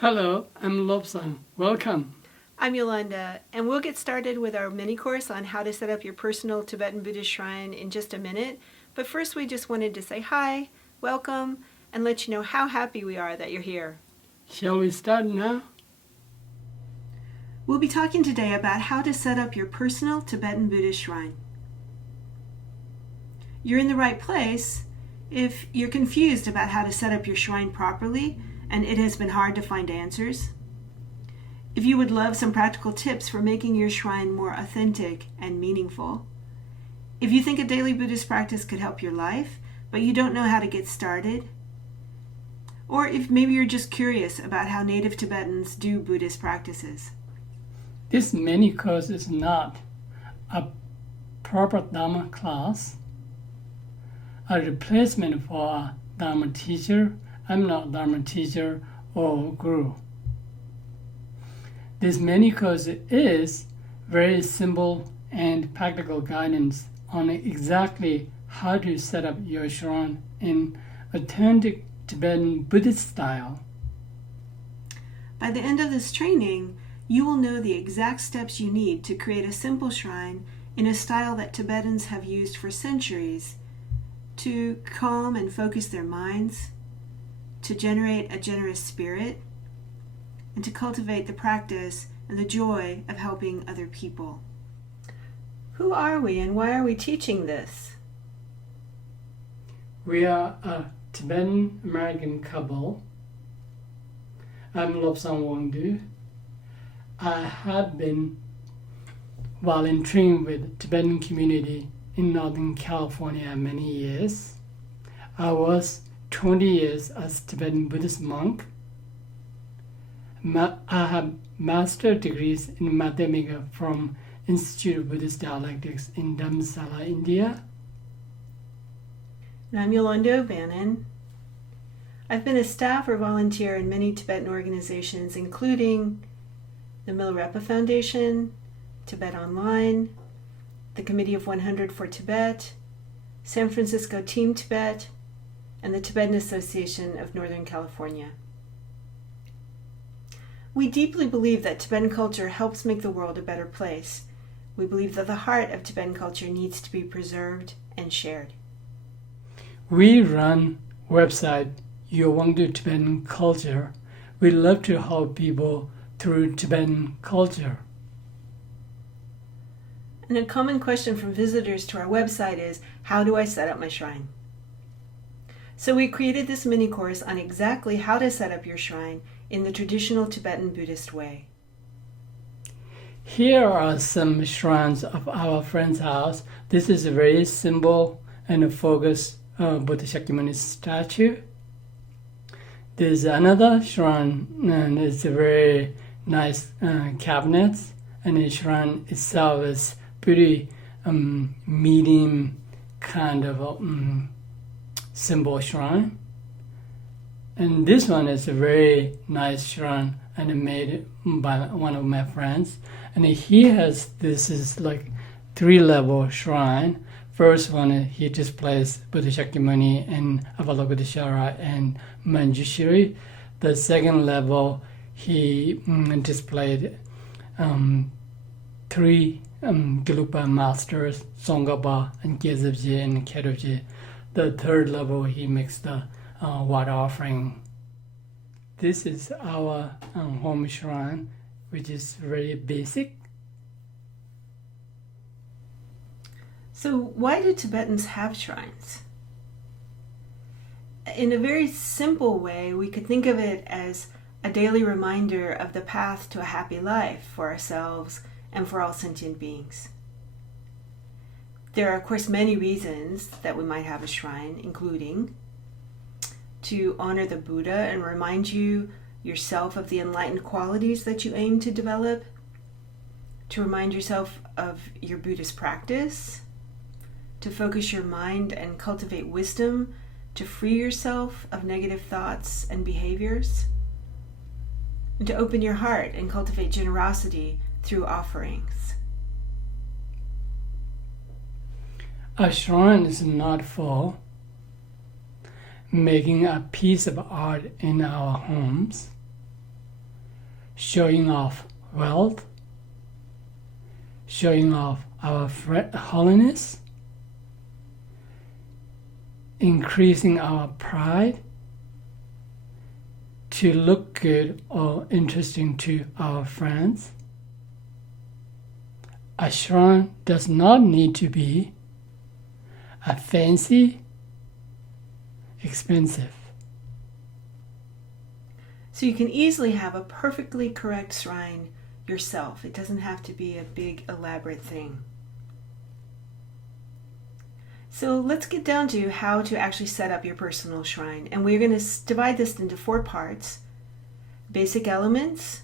Hello, I'm Lobsang. Welcome. I'm Yolanda, and we'll get started with our mini course on how to set up your personal Tibetan Buddhist shrine in just a minute. But first, we just wanted to say hi, welcome, and let you know how happy we are that you're here. Shall we start now? We'll be talking today about how to set up your personal Tibetan Buddhist shrine. You're in the right place if you're confused about how to set up your shrine properly and it has been hard to find answers. If you would love some practical tips for making your shrine more authentic and meaningful. If you think a daily Buddhist practice could help your life, but you don't know how to get started. Or if maybe you're just curious about how native Tibetans do Buddhist practices. This mini course is not a proper Dharma class, a replacement for a Dharma teacher. I'm not a Dharma teacher or guru. This mini course is very simple and practical guidance on exactly how to set up your shrine in authentic Tibetan Buddhist style. By the end of this training, you will know the exact steps you need to create a simple shrine in a style that Tibetans have used for centuries to calm and focus their minds, to generate a generous spirit, and to cultivate the practice and the joy of helping other people. Who are we and why are we teaching this? We are a Tibetan American couple. I'm Lobsang Wangdu. I have been volunteering with Tibetan community in Northern California many years. I was 20 years as Tibetan Buddhist monk. I have master's degrees in mathematics from Institute of Buddhist Dialectics in Dharamsala, India. And I'm Yolanda O'Bannon. I've been a staff or volunteer in many Tibetan organizations, including the Milarepa Foundation, Tibet Online, the Committee of 100 for Tibet, San Francisco Team Tibet, and the Tibetan Association of Northern California. We deeply believe that Tibetan culture helps make the world a better place. We believe that the heart of Tibetan culture needs to be preserved and shared. We run website Your Wangdu Tibetan Culture. We love to help people through Tibetan culture. And a common question from visitors to our website is, how do I set up my shrine? So we created this mini course on exactly how to set up your shrine in the traditional Tibetan Buddhist way. Here are some shrines of our friend's house. This is a very simple and focused Buddha Shakyamuni statue. There's another shrine, and it's a very nice cabinet, and the shrine itself is pretty medium kind of simple shrine. And this one is a very nice shrine and made by one of my friends. And he has, this is like 3-level shrine. First one, he displays Buddha Shakyamuni and Avalokiteshvara and Manjushri. The second level, he displayed 3 Gelugpa masters, Tsongkhapa and Gyaltsabje and Khedrubje. The third level, he makes the water offering. This is our home shrine, which is very basic. So why do Tibetans have shrines? In a very simple way, we could think of it as a daily reminder of the path to a happy life for ourselves and for all sentient beings. There are, of course, many reasons that we might have a shrine, including to honor the Buddha and remind you yourself of the enlightened qualities that you aim to develop, to remind yourself of your Buddhist practice, to focus your mind and cultivate wisdom, to free yourself of negative thoughts and behaviors, and to open your heart and cultivate generosity through offerings. A shrine is not for making a piece of art in our homes. showing off wealth, showing off our holiness, increasing our pride, to look good or interesting to our friends. A shrine does not need to be a fancy, expensive. So you can easily have a perfectly correct shrine yourself. It doesn't have to be a big, elaborate thing. So let's get down to how to actually set up your personal shrine. And we're going to divide this into 4 parts. Basic elements,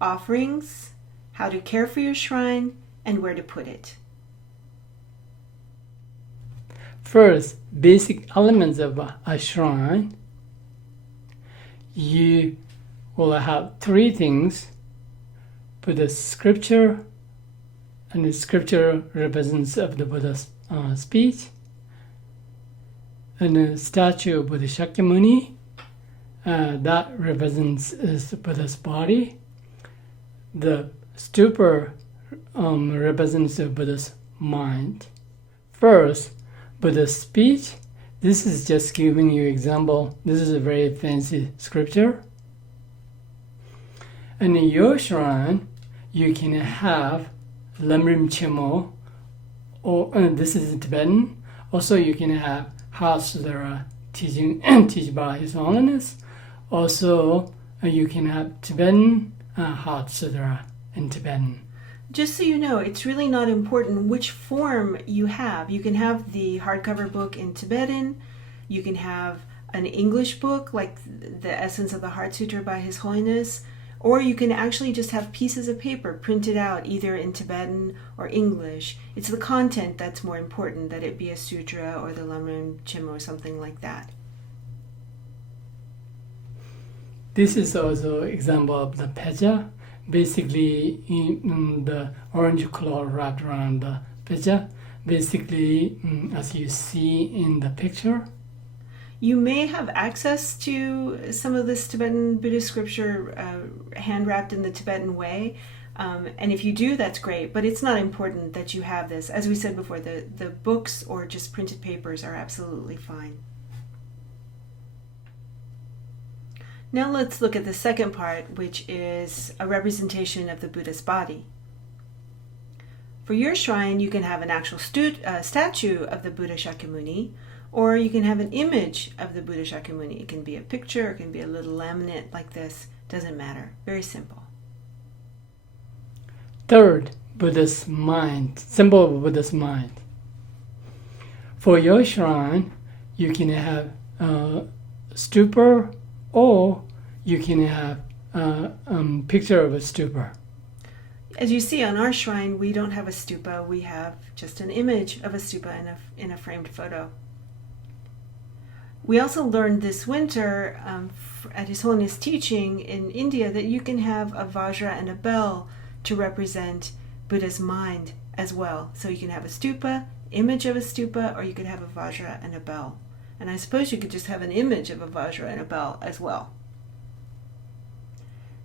offerings, how to care for your shrine, and where to put it. First, basic elements of a shrine. You will have 3 things. Buddha scripture, and the scripture represents of the Buddha's speech, and the statue of Buddha Shakyamuni, that represents the Buddha's body. The stupa represents the Buddha's mind. First, Buddha's speech. This is just giving you example. This is a very fancy scripture. And in your shrine, you can have Lamrim Chemo, or this is in Tibetan. Also, you can have Heart Sudara teaching teach by His Holiness. Also, you can have Tibetan Heart Sudara in Tibetan. Just so you know, it's really not important which form you have. You can have the hardcover book in Tibetan. You can have an English book like the Essence of the Heart Sutra by His Holiness. Or you can actually just have pieces of paper printed out either in Tibetan or English. It's the content that's more important, that it be a sutra or the Lamrim Chimo or something like that. This is also an example of the peja. Basically, in the orange cloth wrapped around the peja. Basically, as you see in the picture. You may have access to some of this Tibetan Buddhist scripture hand-wrapped in the Tibetan way. And if you do, that's great. But it's not important that you have this. As we said before, the books or just printed papers are absolutely fine. Now let's look at the second part, which is a representation of the Buddha's body. For your shrine, you can have an actual statue of the Buddha Shakyamuni, or you can have an image of the Buddha Shakyamuni. It can be a picture, it can be a little laminate like this. Doesn't matter. Very simple. Third, Buddha's mind, symbol of Buddha's mind. For your shrine, you can have stupa, or you can have a picture of a stupa. As you see on our shrine, we don't have a stupa. We have just an image of a stupa in a framed photo. We also learned this winter at His Holiness teaching in India that you can have a vajra and a bell to represent Buddha's mind as well. So you can have a stupa, image of a stupa, or you could have a vajra and a bell. And I suppose you could just have an image of a vajra and a bell as well.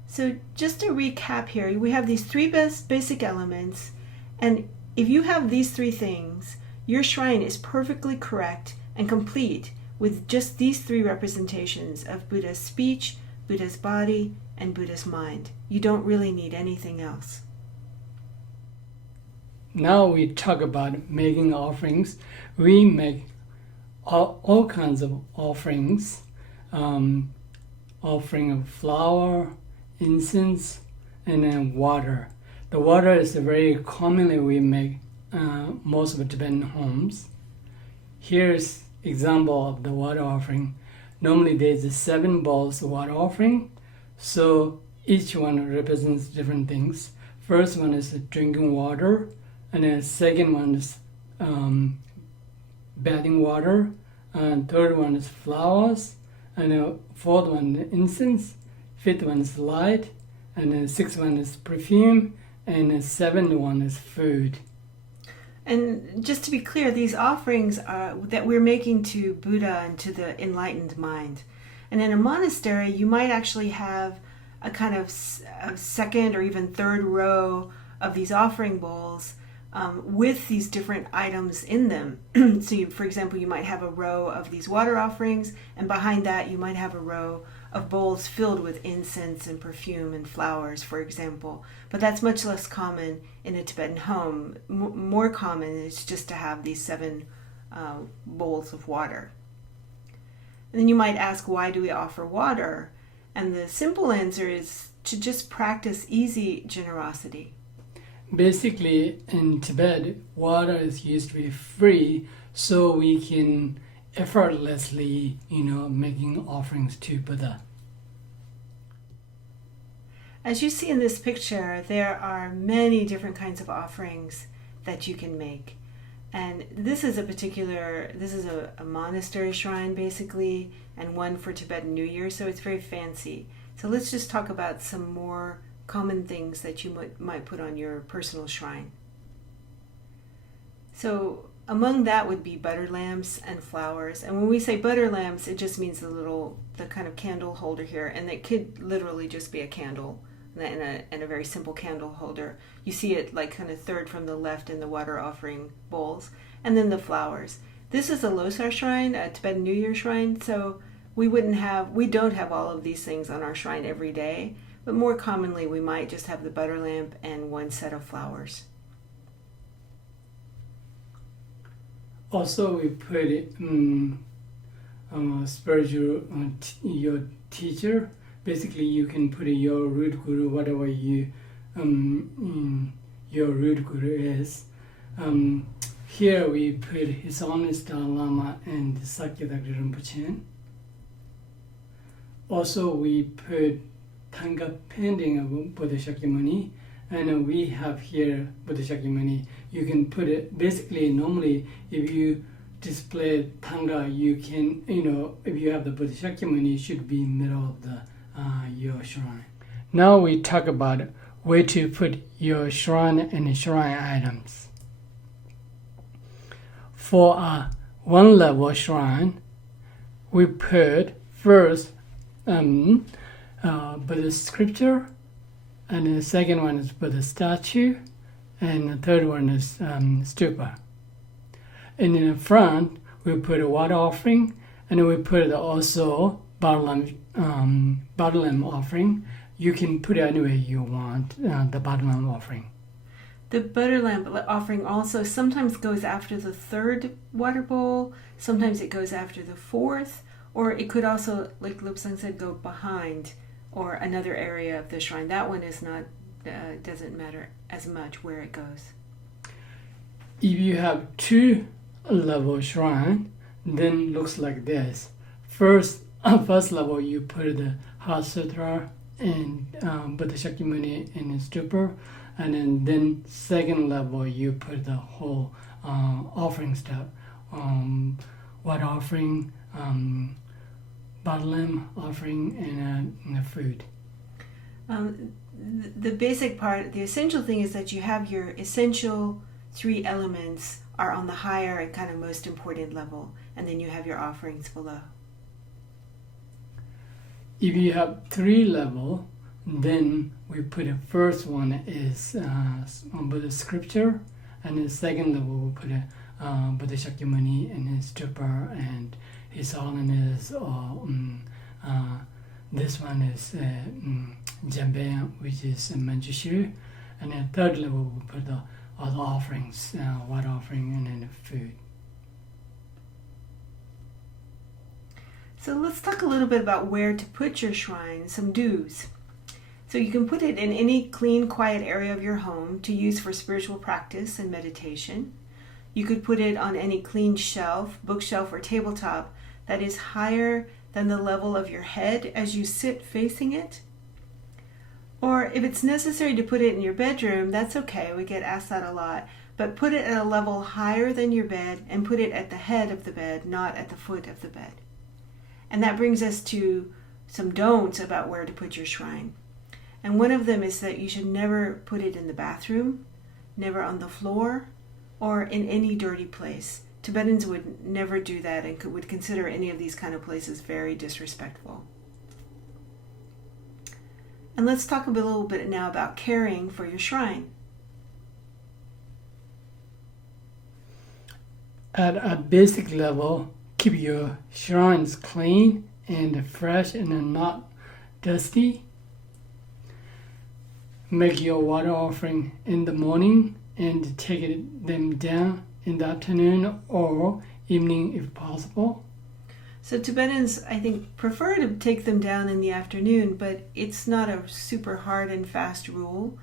So just to recap here, we have these 3 basic elements, and if you have these 3 things, your shrine is perfectly correct and complete with just these 3 representations of Buddha's speech, Buddha's body, and Buddha's mind. You don't really need anything else. Now we talk about making offerings. We make all kinds of offerings. Offering of flour, incense, and then water. The water is very commonly we make most of the Tibetan homes. Here's example of the water offering. Normally there's 7 bowls of water offering, so each one represents different things. First one is drinking water, and then second one is bathing water, and third one is flowers, and the fourth one is incense, fifth one is light, and then sixth one is perfume, and the seventh one is food. And just to be clear, these offerings that we're making to Buddha and to the enlightened mind. And in a monastery, you might actually have a kind of a second or even third row of these offering bowls with these different items in them. So for example, you might have a row of these water offerings, and behind that you might have a row of bowls filled with incense and perfume and flowers, for example. But that's much less common in a Tibetan home. More common is just to have these 7 bowls of water. And then you might ask, why do we offer water? And the simple answer is to just practice easy generosity. Basically, in Tibet, water is used to be free, so we can effortlessly, making offerings to Buddha. As you see in this picture, there are many different kinds of offerings that you can make. And this is a monastery shrine basically, and one for Tibetan New Year, so it's very fancy. So let's just talk about some more common things that you might put on your personal shrine. So among that would be butter lamps and flowers. And when we say butter lamps, it just means the kind of candle holder here, and it could literally just be a candle and a very simple candle holder. You see it like kind of third from the left in the water offering bowls. And then the flowers. This is a Losar shrine, a Tibetan New Year shrine, so we don't have all of these things on our shrine every day, but more commonly we might just have the butter lamp and one set of flowers. Also, we put spiritual your teacher. Basically, you can put your root guru, whatever your root guru is. Here we put His Holiness Dalai Lama and Sakyadagri Rinpoche. Also, we put Thanga pending of Buddha Shakyamuni, and we have here Buddha Shakyamuni. You can put it, basically, normally, if you display Thanga, you can, if you have the Buddha Shakyamuni, it should be in the middle of the your shrine. Now we talk about where to put your shrine and shrine items. For a one-level shrine, we put first Buddha scripture, and the second one is Buddha statue, and the third one is stupa. And in the front, we put a water offering, and we put also bottom offering. You can put it anywhere you want, the bottom offering. The butter lamp offering also sometimes goes after the third water bowl, sometimes it goes after the fourth, or it could also, like Lupsang said, go behind or another area of the shrine. That one is not, doesn't matter as much where it goes. If you have 2-level shrine, then looks like this. First level, you put the Heart Sutra and Buddha Shakyamuni in the stupa, and then second level, you put the whole offering stuff, water offering, bottom offering, and the food. The basic part, the essential thing is that you have your essential 3 elements are on the higher and kind of most important level, and then you have your offerings below. If you have 3 level, then we put the first one is Buddha scripture, and the second level we put Buddha Shakyamuni and his stupa and His Holiness, or this one is Jambe, which is Manjushri, and the third level we put the other offerings, water offering and then the food. So let's talk a little bit about where to put your shrine, some do's. So you can put it in any clean, quiet area of your home to use for spiritual practice and meditation. You could put it on any clean shelf, bookshelf, or tabletop that is higher than the level of your head as you sit facing it. Or if it's necessary to put it in your bedroom, that's okay, we get asked that a lot. But put it at a level higher than your bed and put it at the head of the bed, not at the foot of the bed. And that brings us to some don'ts about where to put your shrine. And one of them is that you should never put it in the bathroom, never on the floor, or in any dirty place. Tibetans would never do that and would consider any of these kind of places very disrespectful. And let's talk a little bit now about caring for your shrine. At a basic level, keep your shrines clean and fresh and not dusty. Make your water offering in the morning and take them down in the afternoon or evening if possible. So Tibetans, I think, prefer to take them down in the afternoon, but it's not a super hard and fast rule.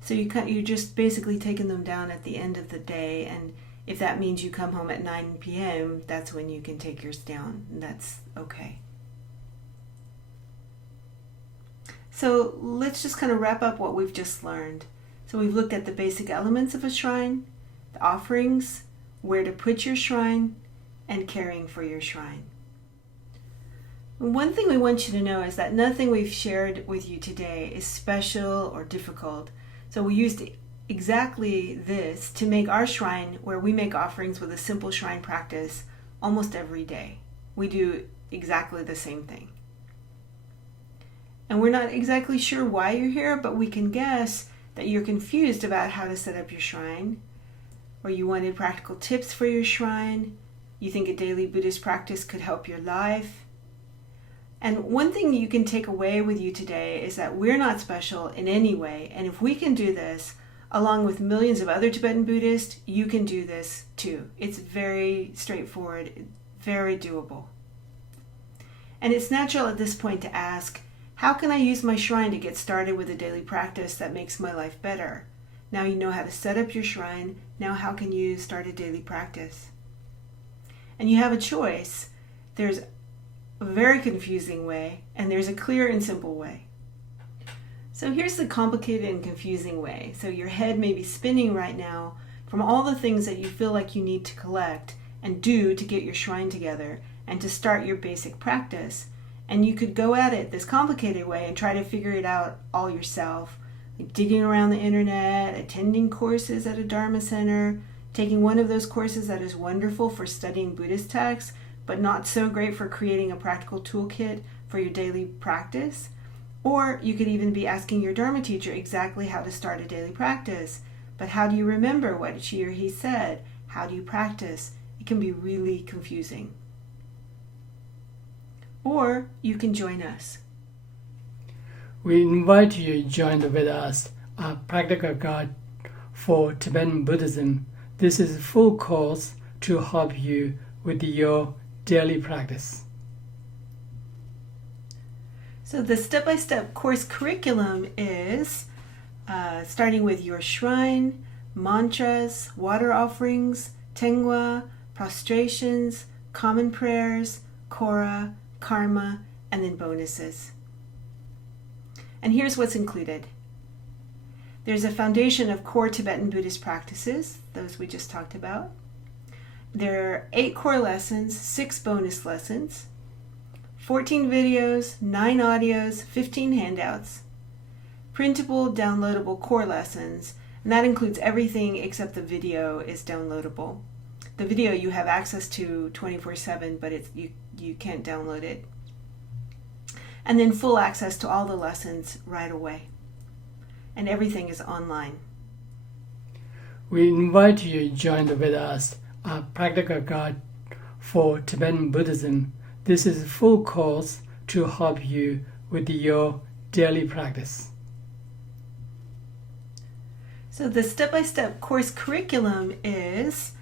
So you're just basically taking them down at the end of the day, and if that means you come home at 9 p.m., that's when you can take yours down, and that's okay. So let's just kind of wrap up what we've just learned. So we've looked at the basic elements of a shrine, the offerings, where to put your shrine, and caring for your shrine. One thing we want you to know is that nothing we've shared with you today is special or difficult. So we used exactly this to make our shrine, where we make offerings with a simple shrine practice almost every day. We do exactly the same thing. And we're not exactly sure why you're here, but we can guess that you're confused about how to set up your shrine, or you wanted practical tips for your shrine, you think a daily Buddhist practice could help your life. And one thing you can take away with you today is that we're not special in any way, and if we can do this, along with millions of other Tibetan Buddhists, you can do this too. It's very straightforward, very doable. And it's natural at this point to ask, how can I use my shrine to get started with a daily practice that makes my life better? Now you know how to set up your shrine, now how can you start a daily practice? And you have a choice. There's a very confusing way, and there's a clear and simple way. So here's the complicated and confusing way. So your head may be spinning right now from all the things that you feel like you need to collect and do to get your shrine together and to start your basic practice. And you could go at it this complicated way and try to figure it out all yourself, like digging around the internet, attending courses at a Dharma center, taking one of those courses that is wonderful for studying Buddhist texts, but not so great for creating a practical toolkit for your daily practice. Or you could even be asking your Dharma teacher exactly how to start a daily practice. But how do you remember what she or he said? How do you practice? It can be really confusing. Or you can join us. We invite you to join with us, a practical guide for Tibetan Buddhism. This is a full course to help you with your daily practice. So the step-by-step course curriculum is starting with your shrine, mantras, water offerings, tengwa, prostrations, common prayers, kora, karma, and then bonuses. And here's what's included. There's a foundation of core Tibetan Buddhist practices, those we just talked about. There are 8 core lessons, 6 bonus lessons, 14 videos, 9 audios, 15 handouts, printable, downloadable core lessons, and that includes everything except the video is downloadable. The video you have access to 24/7, but you can't download it. And then full access to all the lessons right away. And everything is online. We invite you to join with us, a practical guide for Tibetan Buddhism. This is a full course to help you with your daily practice. So the step-by-step course curriculum is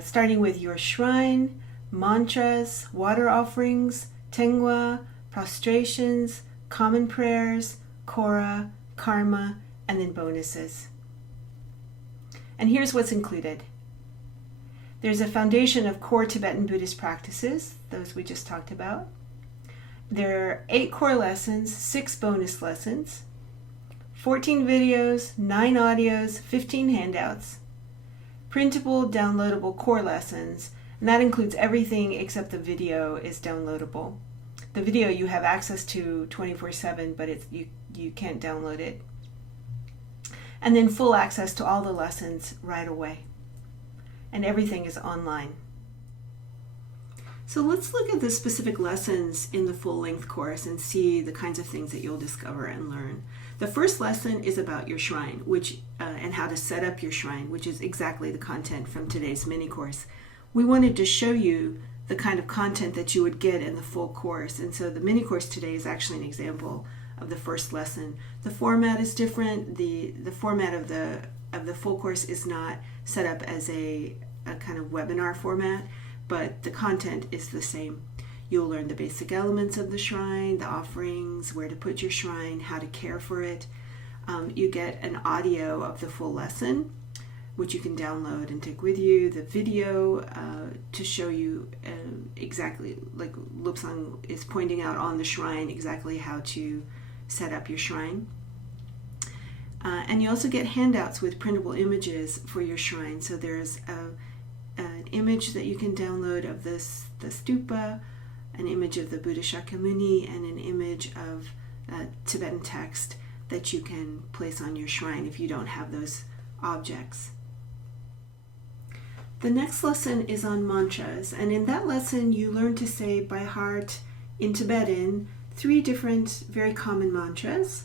starting with your shrine, mantras, water offerings, tengwa, prostrations, common prayers, kora, karma, and then bonuses. And here's what's included. There's a foundation of core Tibetan Buddhist practices, those we just talked about. There are 8 core lessons, 6 bonus lessons, 14 videos, 9 audios, 15 handouts, printable, downloadable core lessons, and that includes everything except the video is downloadable. The video you have access to 24/7, but you can't download it. And then full access to all the lessons right away. And everything is online. So let's look at the specific lessons in the full-length course and see the kinds of things that you'll discover and learn. The first lesson is about your shrine, and how to set up your shrine, which is exactly the content from today's mini course. We wanted to show you the kind of content that you would get in the full course, and so the mini course today is actually an example of the first lesson. The format is different. The format of the full course is not set up as a kind of webinar format, but the content is the same. You'll learn the basic elements of the shrine, the offerings, where to put your shrine, how to care for it. You get an audio of the full lesson, which you can download and take with you, the video to show you exactly, like Lobsang is pointing out on the shrine, exactly how to set up your shrine. And you also get handouts with printable images for your shrine. So there's an image that you can download of the stupa, an image of the Buddha Shakyamuni, and an image of Tibetan text that you can place on your shrine if you don't have those objects. The next lesson is on mantras, and in that lesson you learn to say by heart in Tibetan 3 different very common mantras: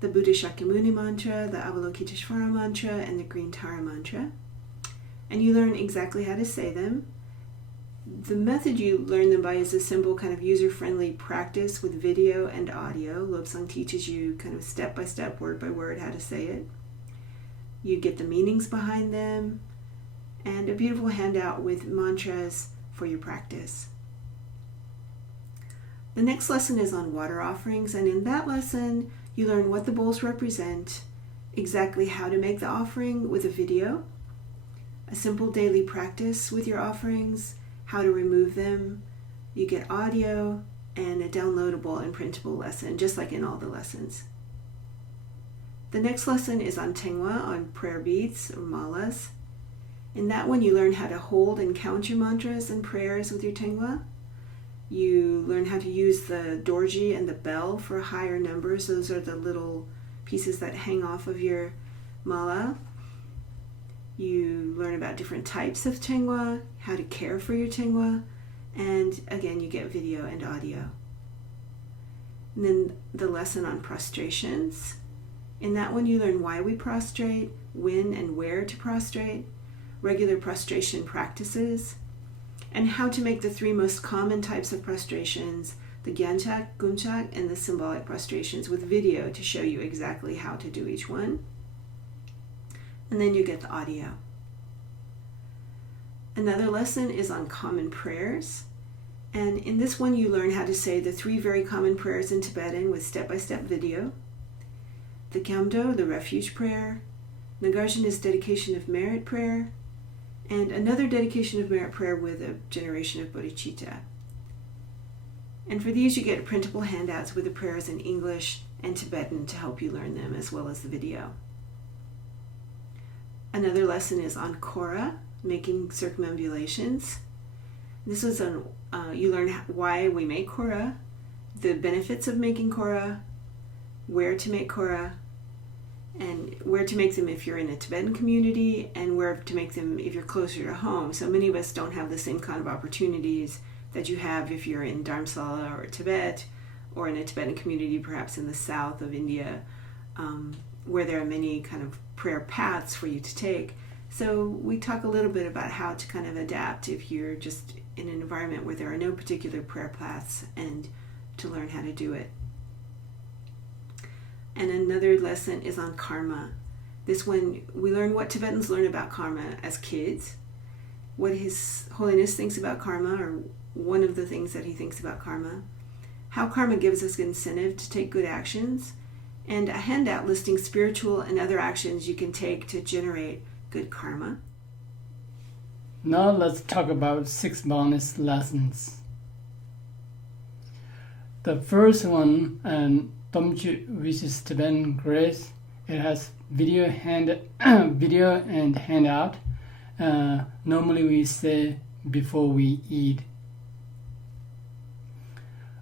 the Buddha Shakyamuni mantra, the Avalokiteshvara mantra, and the Green Tara mantra. And you learn exactly how to say them. The method you learn them by is a simple kind of user-friendly practice with video and audio. Lobsang teaches you kind of step-by-step, word-by-word how to say it. You get the meanings behind them, and a beautiful handout with mantras for your practice. The next lesson is on water offerings, and in that lesson you learn what the bowls represent, exactly how to make the offering with a video, a simple daily practice with your offerings, how to remove them. You get audio and a downloadable and printable lesson, just like in all the lessons. The next lesson is on Tengwa, on prayer beads or malas. In that one you learn how to hold and count your mantras and prayers with your Tengwa. You learn how to use the dorji and the bell for higher numbers. Those are the little pieces that hang off of your mala. You learn about different types of Tengwa, how to care for your Tengwa, and again, you get video and audio. And then the lesson on prostrations. In that one, you learn why we prostrate, when and where to prostrate, regular prostration practices, and how to make the 3 most common types of prostrations, the Gyanchak, Gumchak, and the symbolic prostrations, with video to show you exactly how to do each one. And then you get the audio. Another lesson is on common prayers. And in this one you learn how to say the 3 very common prayers in Tibetan with step-by-step video. The Gyamdo, the refuge prayer, Nagarjuna's dedication of merit prayer, and another dedication of merit prayer with a generation of bodhicitta. And for these you get printable handouts with the prayers in English and Tibetan to help you learn them, as well as the video. Another lesson is on Kora, making circumambulations. This is on, you learn why we make Kora, the benefits of making Kora, where to make Kora, and where to make them if you're in a Tibetan community, and where to make them if you're closer to home. So many of us don't have the same kind of opportunities that you have if you're in Dharamsala or Tibet, or in a Tibetan community perhaps in the south of India, where there are many kind of prayer paths for you to take. So we talk a little bit about how to kind of adapt if you're just in an environment where there are no particular prayer paths, and to learn how to do it. And another lesson is on karma. This one, we learn what Tibetans learn about karma as kids, what His Holiness thinks about karma, or one of the things that he thinks about karma, how karma gives us incentive to take good actions, and a handout listing spiritual and other actions you can take to generate good karma. Now let's talk about 6 bonus lessons. The first one, Tomchu, which is Tibetan grace. It has video and handout. Normally we say before we eat.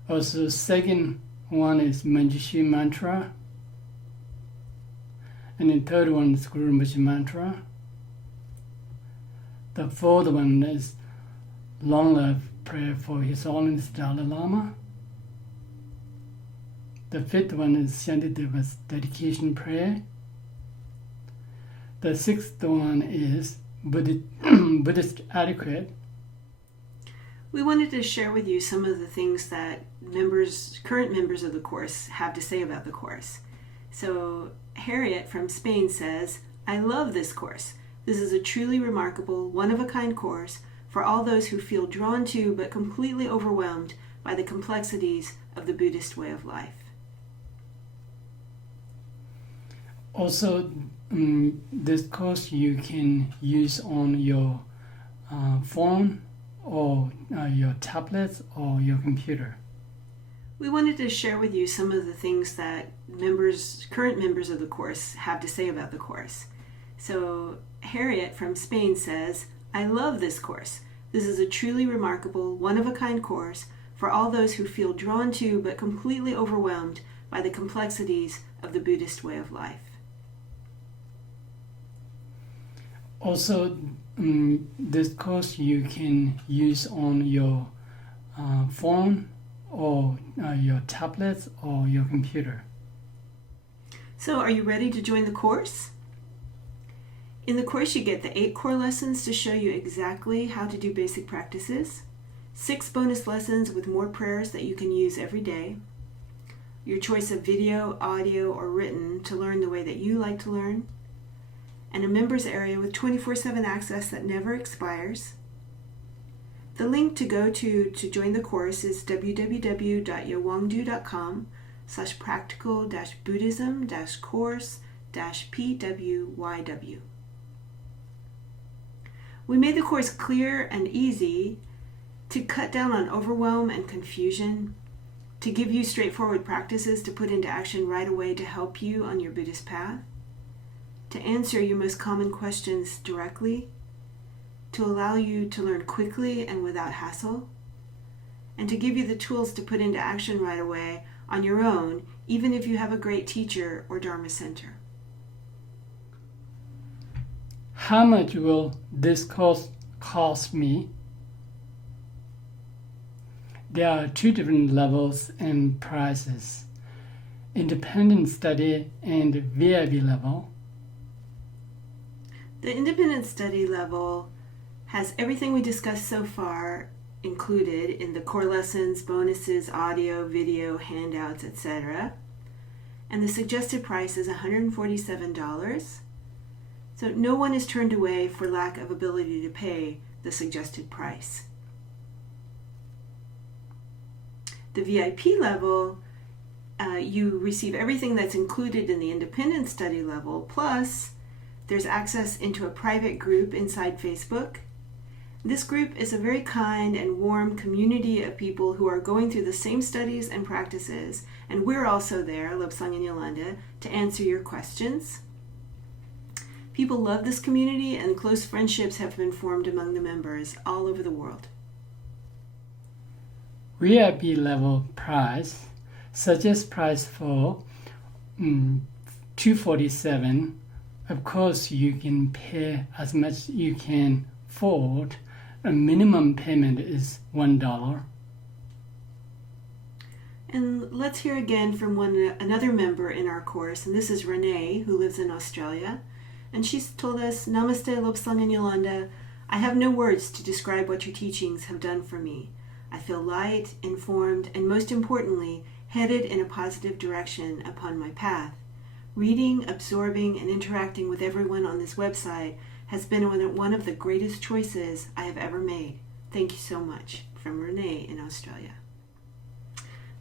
Also, second one is Manjushri mantra. And the third one is Guru Rinpoche mantra. The fourth one is long life prayer for His Holiness Dalai Lama. The fifth one is Shantidev's dedication prayer. The sixth one is Buddhist etiquette. We wanted to share with you some of the things that current members of the Course have to say about the Course. So Harriet from Spain says, I love this Course. This is a truly remarkable, one-of-a-kind course for all those who feel drawn to but completely overwhelmed by the complexities of the Buddhist way of life. Also, this course you can use on your phone or your tablets or your computer. We wanted to share with you some of the things that current members of the Course have to say about the Course. So Harriet from Spain says, I love this Course. This is a truly remarkable, one-of-a-kind course for all those who feel drawn to but completely overwhelmed by the complexities of the Buddhist way of life. Also, this course you can use on your phone or your tablets or your computer. So are you ready to join the course? In the course you get the 8 core lessons to show you exactly how to do basic practices, 6 bonus lessons with more prayers that you can use every day, your choice of video, audio, or written to learn the way that you like to learn, and a members area with 24/7 access that never expires. The link to go to join the course is www.yawangdu.com/practical-buddhism-course-pwyw. We made the course clear and easy to cut down on overwhelm and confusion, to give you straightforward practices to put into action right away to help you on your Buddhist path, to answer your most common questions directly, to allow you to learn quickly and without hassle, and to give you the tools to put into action right away on your own, even if you have a great teacher or Dharma center. How much will this course cost me? There are 2 different levels and prices, independent study and VIP level. The independent study level has everything we discussed so far included in the core lessons, bonuses, audio, video, handouts, etc. And the suggested price is $147. So no one is turned away for lack of ability to pay the suggested price. The VIP level, you receive everything that's included in the independent study level, plus there's access into a private group inside Facebook. This group is a very kind and warm community of people who are going through the same studies and practices, and we're also there, Lobsang and Yolanda, to answer your questions. People love this community, and close friendships have been formed among the members all over the world. VIP level price, suggest price for $247. Of course, you can pay as much as you can afford. A minimum payment is $1. And let's hear again from another member in our course, and this is Renee, who lives in Australia. And she's told us, Namaste, Lobsang and Yolanda. I have no words to describe what your teachings have done for me. I feel light, informed, and most importantly, headed in a positive direction upon my path. Reading, absorbing, and interacting with everyone on this website has been one of the greatest choices I have ever made. Thank you so much. From Renee in Australia.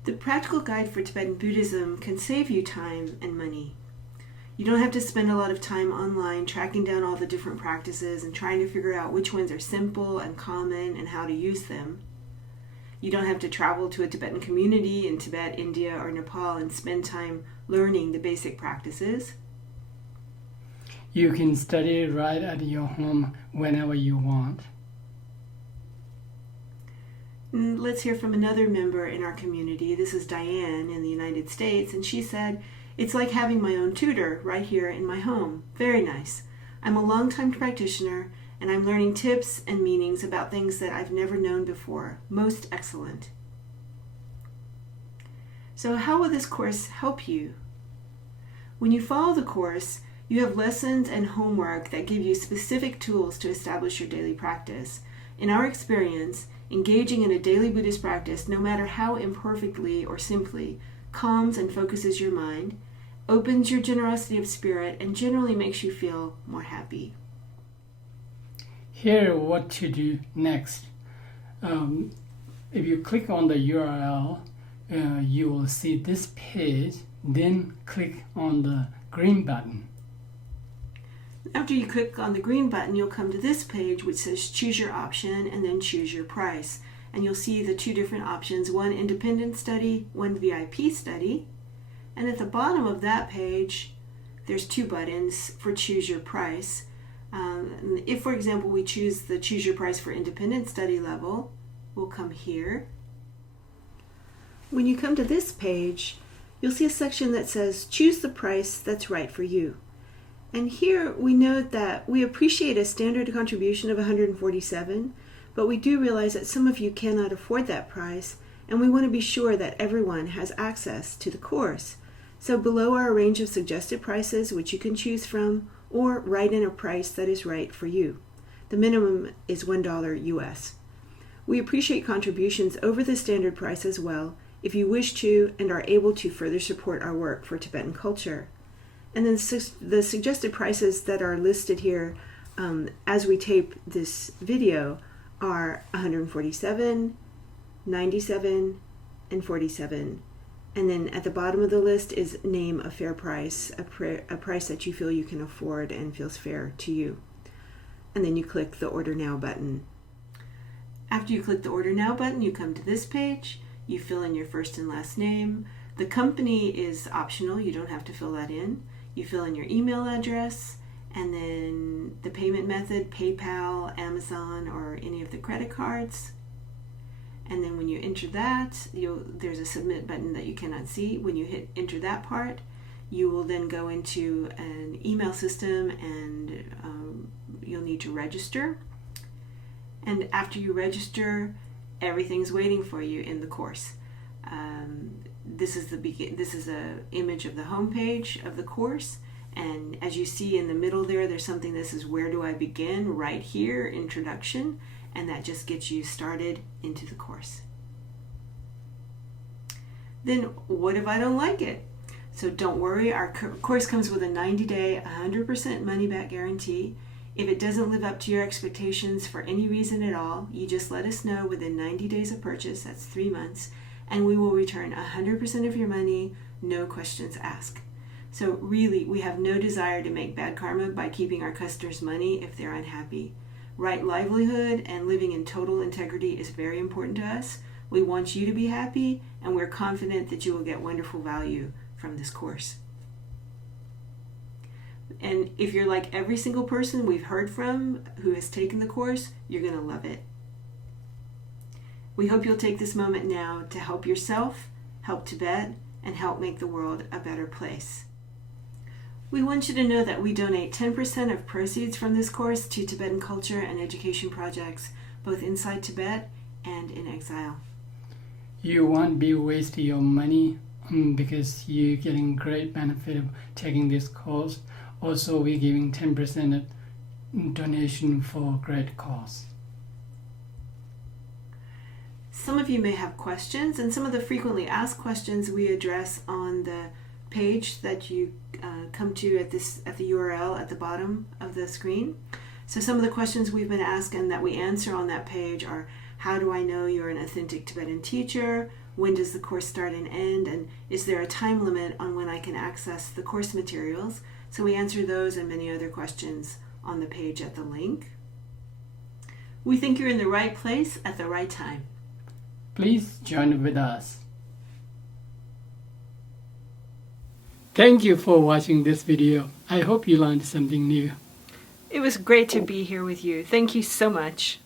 The Practical Guide for Tibetan Buddhism can save you time and money. You don't have to spend a lot of time online tracking down all the different practices and trying to figure out which ones are simple and common and how to use them. You don't have to travel to a Tibetan community in Tibet, India, or Nepal and spend time learning the basic practices. You can study right at your home whenever you want. Let's hear from another member in our community. This is Diane in the United States, and she said, it's like having my own tutor right here in my home. Very nice. I'm a longtime practitioner and I'm learning tips and meanings about things that I've never known before. Most excellent. So how will this course help you? When you follow the course, you have lessons and homework that give you specific tools to establish your daily practice. In our experience, engaging in a daily Buddhist practice, no matter how imperfectly or simply, calms and focuses your mind, opens your generosity of spirit, and generally makes you feel more happy. Here, what to do next. If you click on the URL, you will see this page, then click on the green button. After you click on the green button, you'll come to this page which says choose your option and then choose your price. And you'll see the two different options, one independent study, one VIP study. And at the bottom of that page, there's two buttons for choose your price. If, for example, we choose the choose your price for independent study level, we'll come here. When you come to this page, you'll see a section that says choose the price that's right for you. And here we note that we appreciate a standard contribution of $147, but we do realize that some of you cannot afford that price, and we want to be sure that everyone has access to the course. So below are a range of suggested prices which you can choose from, or write in a price that is right for you. The minimum is $1 US. We appreciate contributions over the standard price as well, if you wish to and are able to further support our work for Tibetan culture. And then the suggested prices that are listed here as we tape this video are $147, $97, and $47. And then at the bottom of the list is name a fair price, a price that you feel you can afford and feels fair to you. And then you click the Order Now button. After you click the Order Now button, you come to this page. You fill in your first and last name. The company is optional. You don't have to fill that in. You fill in your email address, and then the payment method, PayPal, Amazon, or any of the credit cards. And then when you enter that, there's a submit button that you cannot see. When you hit enter that part, you will then go into an email system, and you'll need to register. And after you register, everything's waiting for you in the course. This is a image of the home page of the course, and as you see in the middle there's something that says where do I begin, right here, introduction, and that just gets you started into the course. Then what if I don't like it? So don't worry, our course comes with a 90-day 100% money back guarantee. If it doesn't live up to your expectations for any reason at all, you just let us know within 90 days of purchase, that's 3 months, and we will return 100% of your money, no questions asked. So really, we have no desire to make bad karma by keeping our customers' money if they're unhappy. Right livelihood and living in total integrity is very important to us. We want you to be happy, and we're confident that you will get wonderful value from this course. And if you're like every single person we've heard from who has taken the course, you're going to love it. We hope you'll take this moment now to help yourself, help Tibet, and help make the world a better place. We want you to know that we donate 10% of proceeds from this course to Tibetan culture and education projects, both inside Tibet and in exile. You won't be wasting your money because you're getting great benefit of taking this course. Also, we're giving 10% donation for great cause. Some of you may have questions, and some of the frequently asked questions we address on the page that you come to at the URL at the bottom of the screen. So some of the questions we've been asked and that we answer on that page are, how do I know you're an authentic Tibetan teacher? When does the course start and end? And is there a time limit on when I can access the course materials? So we answer those and many other questions on the page at the link. We think you're in the right place at the right time. Please join with us. Thank you for watching this video. I hope you learned something new. It was great to be here with you. Thank you so much.